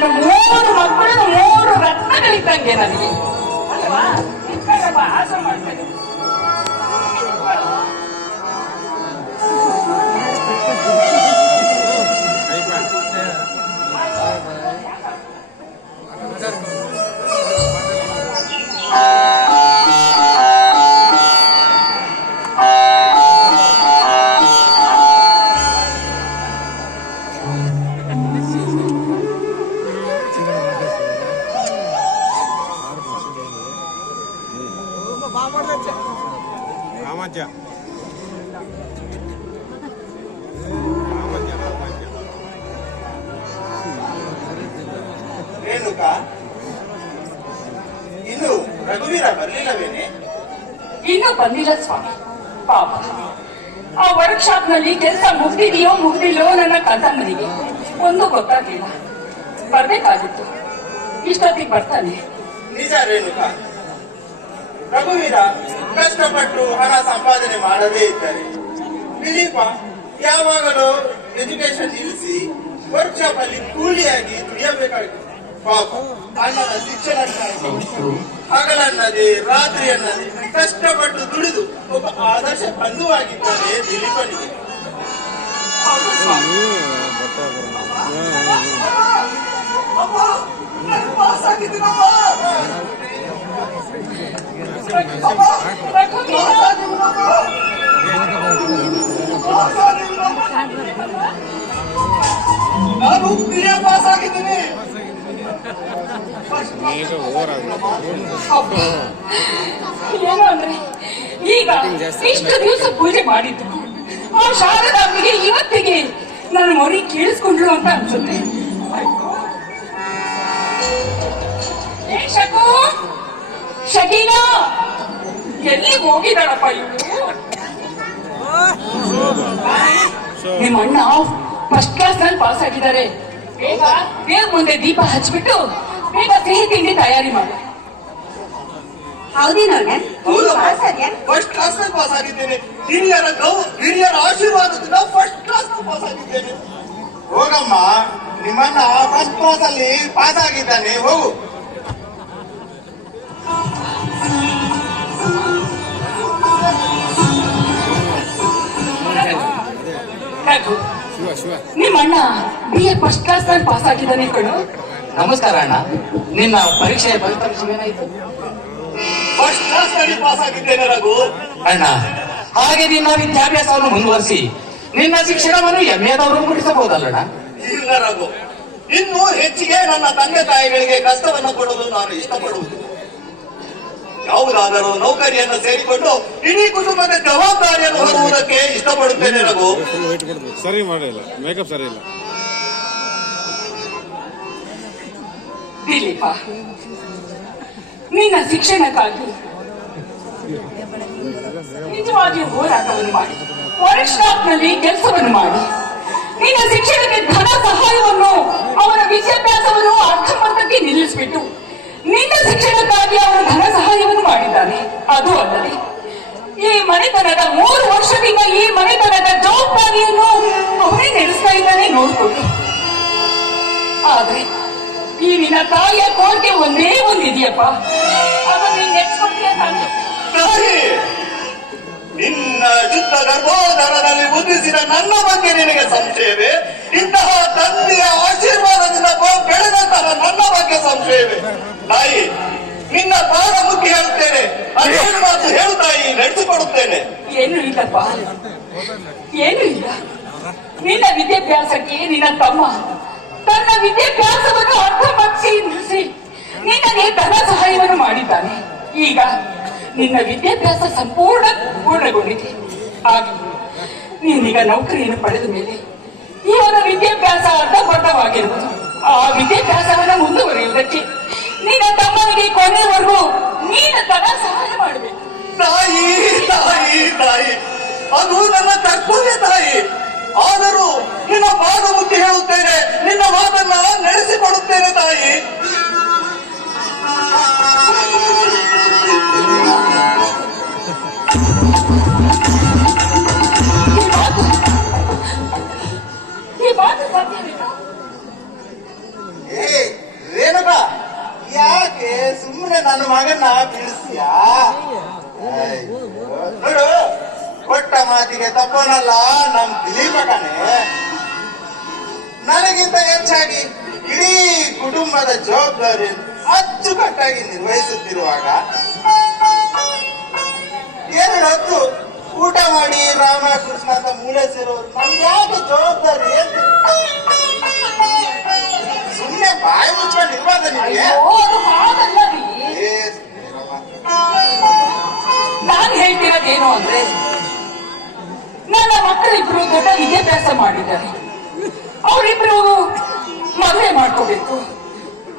ನನ್ನ ಮೂರು ಮಕ್ಕಳು ಮೂರು ರತ್ನಗಳಿದ್ದಂಗೆ ನನಗೆ. ಅಲ್ವಾ? ಆಸೆ ಮಾಡ್ತೇನೆ ಇನ್ನು ರಘುವೀರ ಬರಲಿಲ್ಲವೇನೆ? ಇನ್ನು ಬಂದಿಲ್ಲ ಸ್ವಾಮಿ. ಪಾಪ. ಆ ವರ್ಕ್ಶಾಪ್ನಲ್ಲಿ ಕೆಲಸ ಮುಗ್ದಿದೆಯೋ ಮುಗ್ದಿಲ್ಲೋ ನನ್ನ ಕಾದಂಬರಿಗೆ ಒಂದು ಗೊತ್ತಾಗ್ಲಿಲ್ಲ. ಬರ್ಬೇಕಾಗಿತ್ತು. ಇಷ್ಟೊತ್ತಿಗೆ ಬರ್ತಾನೆ. ನಿಜ ರೇಣುಕ. ರಘುವೀರ ಕಷ್ಟಪಟ್ಟು ಹಣ ಸಂಪಾದನೆ ಮಾಡದೇ ಇದ್ದಾರೆ ದಿಲೀಪ ಯಾವಾಗಲೂ ಎಜುಕೇಶನ್ ನಿಲ್ಲಿಸಿ ವರ್ಕ್ಶಾಪ್ ಅಲ್ಲಿ ಕೂಲಿಯಾಗಿ ದುಡಿಯಬೇಕಾಗಿತ್ತು. ಪಾಪ. ಅಣ್ಣನ ಶಿಕ್ಷಣಕ್ಕಾಗಿ ಹಗಲನ್ನದೆ, ರಾತ್ರಿಯನ್ನದೆ, ಕಷ್ಟಪಟ್ಟು ದುಡಿದು ಒಬ್ಬ ಆದರ್ಶ ಬಂಧುವಾಗಿದ್ದಾನೆ ದಿಲೀಪನಿಗೆ ನಾನು ಬಿಎ ಪಾಸ್ ಆಗಿದ್ದೀನಿ ಈಗ ಓವರ್. ಏನು ಅಂದ್ರೆ, ಈಗ ಇಷ್ಟು ದಿವಸ ಪೂಜೆ ಮಾಡಿದ್ದು. ಆ ಶಾರದಾಂಬಿಗೆ ಇವತ್ತಿಗೆ ನಾನು ಮರಿ ಕೇಳಿಸ್ಕೊಂಡ್ರು ಅಂತ ಅನ್ಸುತ್ತೆ. ಶಕು ಶಕೀನಾ ಎಲ್ಲಿ ಹೋಗಿದ್ದಾಳಪ್ಪ ಇವಳು? ನಿಮ್ಮ ಅಣ್ಣ ಫಸ್ಟ್ ಕ್ಲಾಸ್ನಲ್ಲಿ ಪಾಸ್ ಆಗಿದ್ದಾರೆ. ಮುಂದೆ ದೀಪ ಹಚ್ಬಿಟ್ಟು ಬೇಗ ಸಿಹಿ ತಿಂಡಿ ತಯಾರಿ ಮಾಡು. ಹೌದೇನೋಣ್ಣ ಹೌದು ಪಾಸ್ ಆದ್ಯಾ? ಫಸ್ಟ್ ಕ್ಲಾಸ್ ಪಾಸ್ ಆಗಿದ್ದೇನೆ. ಹಿರಿಯರ ಗೌ ಹಿರಿಯರ ಆಶೀರ್ವಾದದಿಂದ ಫಸ್ಟ್ ಕ್ಲಾಸ್ ಪಾಸ್ ಆಗಿದ್ದೇನೆ. ಹೋಗಮ್ಮ ನಿಮ್ಮನ್ನ ಫಸ್ಟ್ ಕ್ಲಾಸ್ ಅಲ್ಲಿ ಪಾಸ್ ಆಗಿದ್ದಾನೆ. ಹೋಗು. ನಿಮ್ಮ ಅಣ್ಣ ಬಿ ಎ ಫಸ್ಟ್ ಕ್ಲಾಸ್ನಲ್ಲಿ ಪಾಸ್ ಆಗಿದ್ದಾನೆ ಕಣು. ನಮಸ್ಕಾರ ಅಣ್ಣ. ನಿನ್ನ ಪರೀಕ್ಷೆ ಫಲಿತಾಂಶ ಏನಾಯ್ತು? ಫಸ್ಟ್ ಕ್ಲಾಸ್ನಲ್ಲಿ ಪಾಸ್ ಆಗಿದ್ದೇನೆ ರಘು. ಅಣ್ಣ ಹಾಗೆ ನಿನ್ನ ವಿದ್ಯಾಭ್ಯಾಸವನ್ನು ಮುಂದುವರಿಸಿ ನಿನ್ನ ಶಿಕ್ಷಣವನ್ನು ಎಮ್ಮೆದವರು ಮುಟ್ಟಿಸಬಹುದಲ್ಲಣ್ಣ ಇಲ್ಲ ರಘು. ಇನ್ನು ಹೆಚ್ಚಿಗೆ ನನ್ನ ತಂದೆ ತಾಯಿಗಳಿಗೆ ಕಷ್ಟವನ್ನು ಕೊಡಲು ನಾನು ಇಷ್ಟಪಡುವುದಿಲ್ಲ. ಯಾವುದಾದರೂ ನೌಕರಿಯನ್ನು ಸೇರಿಕೊಂಡು ಇಡೀ ಕುಟುಂಬದ ಜವಾಬ್ದಾರಿಯನ್ನು ಹೊರುವುದಕ್ಕೆ ಇಷ್ಟಪಡುತ್ತೇನೆ ರಘು. ಸರಿ ಮಾಡಿಲ್ಲ. ಮೇಕಪ್ ಸರಿ ಇಲ್ಲ. ದಿಲೀಪ ನಿನ್ನ ಶಿಕ್ಷಣಕ್ಕಾಗಿ ನಿಜವಾಗಿ ಹೋರಾಟವನ್ನು ಮಾಡಿ ವರ್ಕ್ಶಾಪ್ನಲ್ಲಿ ಕೆಲಸವನ್ನು ಮಾಡಿ ನಿನ್ನ ಶಿಕ್ಷಣಕ್ಕೆ ಧನ ಸಹಾಯವನ್ನು ಅವರ ವಿದ್ಯಾಭ್ಯಾಸವನ್ನು ಅರ್ಧಮರ್ಧಕ್ಕೆ ನಿಲ್ಲಿಸಿಬಿಟ್ಟು ನಿನ್ನ ಶಿಕ್ಷಣಕ್ಕಾಗಿ ಅವರು ಧನ ಸಹಾಯವನ್ನು ಮಾಡಿದ್ದಾನೆ ಅದು ಅಲ್ಲದೆ ಈ ಮನೆತನದ ಮೂರು ವರ್ಷದಿಂದ ಈ ಮನೆತನದ ಜವಾಬ್ದಾರಿಯನ್ನು ಅವರೇ ನಡೆಸ್ತಾ ಇದ್ದಾನೆ ನೋಡಿಕೊಂಡು ಆದ್ರೆ ಈ ನಿನ್ನ ತಾಯಿಯ ಕೋರಿಕೆ ಒಂದೇ ಒಂದಿದೆಯಪ್ಪ ಅದನ್ನ ನೀನ್ ನೆಚ್ಕೊಡ್ತೀಯ ತಾನೆ? ತಾಯಿ ನಿನ್ನ ಯುದ್ಧ ಗರ್ಭೋದರದಲ್ಲಿ ಮುದ್ರಿಸಿದ ನನ್ನ ಬಗ್ಗೆ ನಿನಗೆ ಸಂಶಯವೇ? ಇಂತಹ ತಂದೆಯ ಆಶೀರ್ವಾದದಿಂದ ಬೆಳೆದಂತಹ ನನ್ನ ಬಗ್ಗೆ ಸಂಶಯವೇ? ತಾಯಿ ನಿನ್ನ ಪಾದ ಮುಖ್ಯ ಹೇಳ್ತೇನೆ ಅದೇನು ಮಾತು ಹೇಳು ತಾಯಿ ನಡೆಸಿಕೊಡುತ್ತೇನೆ? ಏನು ಇಲ್ಲಪ್ಪ. ಏನು ಇಲ್ಲ. ನಿನ್ನ ವಿದ್ಯಾಭ್ಯಾಸಕ್ಕೆ ನಿನ್ನ ತಮ್ಮ ತನ್ನ ವಿದ್ಯಾಭ್ಯಾಸವನ್ನು ಅರ್ಧಪಕ್ಷಿ ನಿಲ್ಲಿಸಿ ನಿನಗೆ ಧನ ಸಹಾಯವನ್ನು ಮಾಡಿದ್ದಾನೆ. ಈಗ ನಿನ್ನ ವಿದ್ಯಾಭ್ಯಾಸ ಸಂಪೂರ್ಣ ಪೂರ್ಣಗೊಂಡಿದೆ. ಹಾಗೆ ನೀನೀಗ ನೌಕರಿಯನ್ನು ಪಡೆದ ಮೇಲೆ ಇವನ ವಿದ್ಯಾಭ್ಯಾಸ ಅರ್ಧಪರ್ಧವಾಗಿರುವುದು ಆ ವಿದ್ಯಾಭ್ಯಾಸವನ್ನು ಮುಂದುವರಿಯುವುದಕ್ಕೆ ನಿನ್ನ ತಮ್ಮನಿಗೆ ಕೊನೆವರೆಗೂ ನೀನು ತನ ಸಹಾಯ ಮಾಡಬೇಕು. ತಾಯಿ ತಾಯಿ ತಾಯಿ, ಅದು ನನ್ನ ಕರ್ತವ್ಯ ತಾಯಿ. ಆದರೂ ನಿನ್ನ ಪಾದ ಮುಟ್ಟಿ ಹೇಳುತ್ತೇನೆ ನಿನ್ನ ಮಾತನ್ನ ನಡೆಸಿಕೊಡುತ್ತೇನೆ ತಾಯಿ. ಯಾಕೆ ಸುಮ್ಮನೆ ನನ್ನ ಮಗನ್ನ ಬಿಡಿಸಿಯಾ ನೋಡು ಯಾಕೆ ಮಾತಿಗೆ ತಪ್ಪನಲ್ಲ, ನಮ್ ದಿಲೀಪ ಕಣೆ ನನಗಿಂತ ಹೆಚ್ಚಾಗಿ ಇಡೀ ಕುಟುಂಬದ ಜವಾಬ್ದಾರಿ ಅಚ್ಚುಕಟ್ಟಾಗಿ ನಿರ್ವಹಿಸುತ್ತಿರುವಾಗ ಎರಡು ಊಟ ಮಾಡಿ ರಾಮ ಕೃಷ್ಣ ಅಂತ ಮೂಳೆ ಸೇರೋರು ನಮ್ಗೆ ಜವಾಬ್ದಾರಿ ಸುಮ್ಮನೆ ಬಾಯಿ ಮುಚ್ಕೊಂಡು ಇರ್ಬಾರ್ದ ನಿಮಗೆ. ದೊಡ್ಡ ವಿದ್ಯಾಭ್ಯಾಸ ಮಾಡಿದ್ದಾರೆ ಅವರಿಬ್ರು ಮದುವೆ ಮಾಡ್ಕೋಬೇಕು.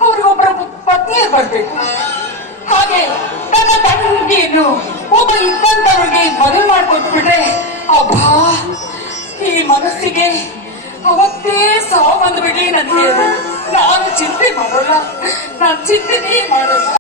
ಅವ್ರಿಗೊಬ್ಬರ ಪತ್ನಿಯ ಬರ್ಬೇಕು. ಹಾಗೆ ನನ್ನ ತಂಗಿಯನ್ನು ಒಬ್ಬ ಇದ್ದಂತವ್ರಿಗೆ ಮದುವೆ ಮಾಡ್ಕೊಟ್ಬಿಟ್ರೆ ಅಬ್ಬಾ, ಈ ಮನಸ್ಸಿಗೆ ಅವತ್ತೇ ಸಾವು ಬಂದ್ಬಿಡ್ಲಿ ನನಗೆ. ನಾನು ಚಿಂತೆ ಮಾಡೋಲ್ಲ. ನಾನು ಚಿಂತೆನೇ ಮಾಡೋಲ್ಲ.